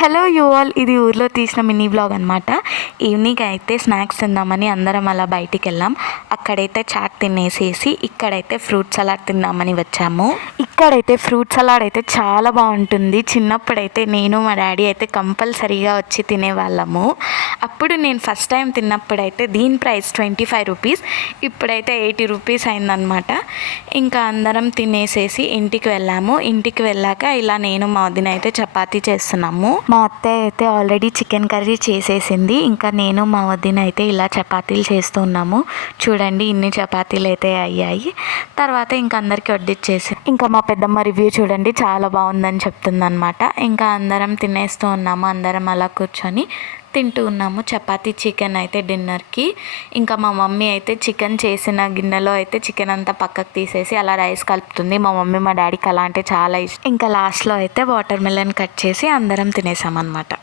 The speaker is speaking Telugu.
హలో యూ ఆల్, ఇది ఊర్లో తీసిన మినీ బ్లాగ్ అనమాట. ఈవినింగ్ అయితే స్నాక్స్ తిందామని అందరం అలా బయటికి వెళ్ళాం. అక్కడైతే చాట్ తినేసేసి ఇక్కడైతే ఫ్రూట్ సలాడ్ తిందామని వచ్చాము. ఇక్కడైతే ఫ్రూట్ సలాడ్ అయితే చాలా బాగుంటుంది. చిన్నప్పుడైతే నేను మా డాడీ అయితే కంపల్సరీగా వచ్చి తినేవాళ్ళము. అప్పుడు నేను ఫస్ట్ టైం తిన్నప్పుడైతే దీని ప్రైస్ 25 రూపీస్, ఇప్పుడైతే 80 రూపీస్ అయిందనమాట. ఇంకా అందరం తినేసేసి ఇంటికి వెళ్ళాము. ఇంటికి వెళ్ళాక ఇలా నేను మా వదిన అయితే చపాతీ చేస్తున్నాము. మా అత్తయ్య అయితే ఆల్రెడీ చికెన్ కర్రీ చేసేసింది. ఇంకా నేను మా వదిన అయితే ఇలా చపాతీలు చేస్తున్నాము. చూడండి ఇన్ని చపాతీలు అయితే అయ్యాయి. తర్వాత ఇంకా అందరికీ వడ్డిచ్చేసి ఇంకా మా పెద్దమ్మ రివ్యూ చూడండి, చాలా బాగుందని చెప్తుందనమాట. ఇంకా అందరం తినేస్తూ ఉన్నాము. అందరం అలా కూర్చొని తింటూ ఉన్నాము చపాతీ చికెన్ అయితే డిన్నర్కి. ఇంకా మా మమ్మీ అయితే చికెన్ చేసిన గిన్నెలో అయితే చికెన్ అంతా పక్కకు తీసేసి అలా రైస్ కలుపుతుంది. మా మమ్మీ మా డాడీకి అలా అంటే చాలా ఇష్టం. ఇంకా లాస్ట్లో అయితే వాటర్ మెలన్ కట్ చేసి అందరం తినేసామన్నమాట.